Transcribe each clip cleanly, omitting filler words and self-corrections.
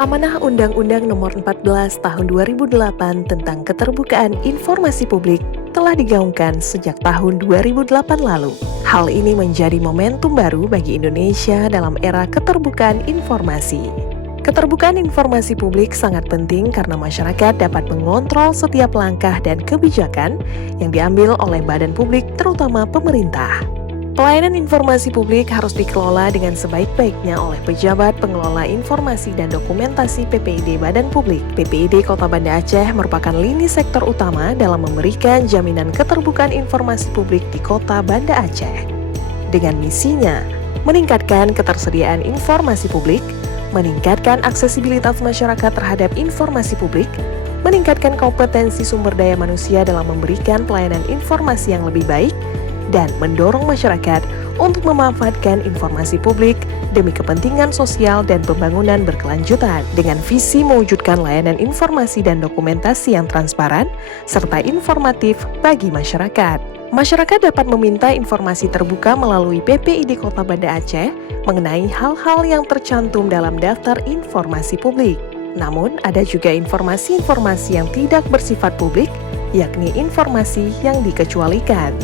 Amanah Undang-Undang Nomor 14 Tahun 2008 tentang Keterbukaan Informasi Publik telah digaungkan sejak tahun 2008 lalu. Hal ini menjadi momentum baru bagi Indonesia dalam era keterbukaan informasi. Keterbukaan informasi publik sangat penting karena masyarakat dapat mengontrol setiap langkah dan kebijakan yang diambil oleh badan publik, terutama pemerintah. Pelayanan informasi publik harus dikelola dengan sebaik-baiknya oleh pejabat pengelola informasi dan dokumentasi PPID Badan Publik. PPID Kota Banda Aceh merupakan lini sektor utama dalam memberikan jaminan keterbukaan informasi publik di Kota Banda Aceh. Dengan misinya, meningkatkan ketersediaan informasi publik, meningkatkan aksesibilitas masyarakat terhadap informasi publik, meningkatkan kompetensi sumber daya manusia dalam memberikan pelayanan informasi yang lebih baik, dan mendorong masyarakat untuk memanfaatkan informasi publik demi kepentingan sosial dan pembangunan berkelanjutan dengan visi mewujudkan layanan informasi dan dokumentasi yang transparan serta informatif bagi masyarakat. Masyarakat dapat meminta informasi terbuka melalui PPID Kota Banda Aceh mengenai hal-hal yang tercantum dalam daftar informasi publik. Namun, ada juga informasi-informasi yang tidak bersifat publik, yakni informasi yang dikecualikan.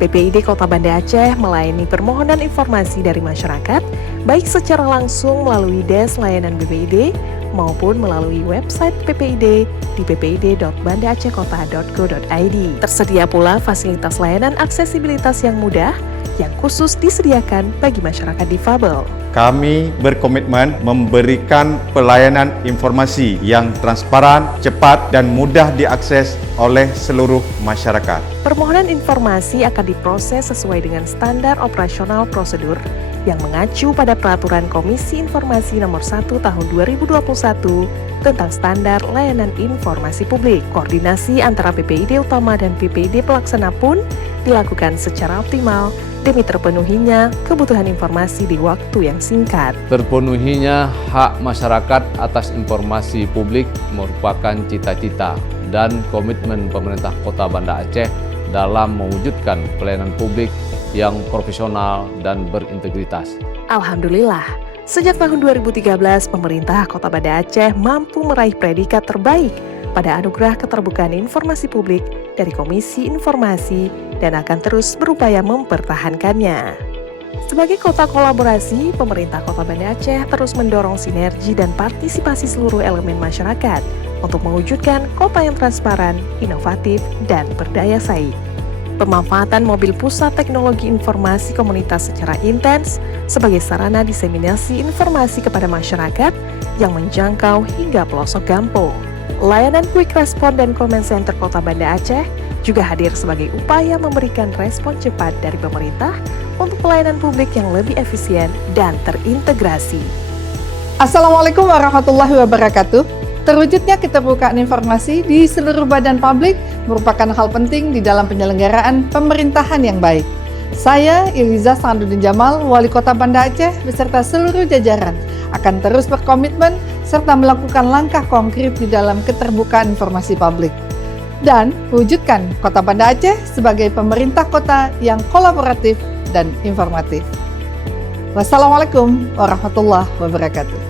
PPID Kota Banda Aceh melayani permohonan informasi dari masyarakat, baik secara langsung melalui Desk Layanan PPID maupun melalui website PPID di ppid.bandaacehkota.go.id. Tersedia pula fasilitas layanan aksesibilitas yang mudah yang khusus disediakan bagi masyarakat difabel. Kami berkomitmen memberikan pelayanan informasi yang transparan, cepat, dan mudah diakses oleh seluruh masyarakat. Permohonan informasi akan diproses sesuai dengan standar operasional prosedur yang mengacu pada Peraturan Komisi Informasi Nomor 1 Tahun 2021 tentang Standar Layanan Informasi Publik. Koordinasi antara PPID Utama dan PPID Pelaksana pun dilakukan secara optimal demi terpenuhinya kebutuhan informasi di waktu yang singkat. Terpenuhinya hak masyarakat atas informasi publik merupakan cita-cita dan komitmen pemerintah Kota Banda Aceh dalam mewujudkan pelayanan publik yang profesional dan berintegritas. Alhamdulillah, sejak tahun 2013 pemerintah Kota Banda Aceh mampu meraih predikat terbaik pada anugerah keterbukaan informasi publik dari Komisi Informasi dan akan terus berupaya mempertahankannya. Sebagai kota kolaborasi, pemerintah Kota Banda Aceh terus mendorong sinergi dan partisipasi seluruh elemen masyarakat untuk mewujudkan kota yang transparan, inovatif, dan berdaya saing. Pemanfaatan mobil pusat teknologi informasi komunitas secara intens sebagai sarana diseminasi informasi kepada masyarakat yang menjangkau hingga pelosok kampung. Layanan Quick Respon dan Comment Center Kota Banda Aceh juga hadir sebagai upaya memberikan respon cepat dari pemerintah untuk pelayanan publik yang lebih efisien dan terintegrasi. Assalamualaikum warahmatullahi wabarakatuh. Terwujudnya keterbukaan informasi di seluruh badan publik merupakan hal penting di dalam penyelenggaraan pemerintahan yang baik. Saya, Iliza Sanduddin Jamal, Wali Kota Banda Aceh, beserta seluruh jajaran akan terus berkomitmen serta melakukan langkah konkret di dalam keterbukaan informasi publik dan wujudkan Kota Banda Aceh sebagai pemerintah kota yang kolaboratif dan informatif. Wassalamualaikum warahmatullahi wabarakatuh.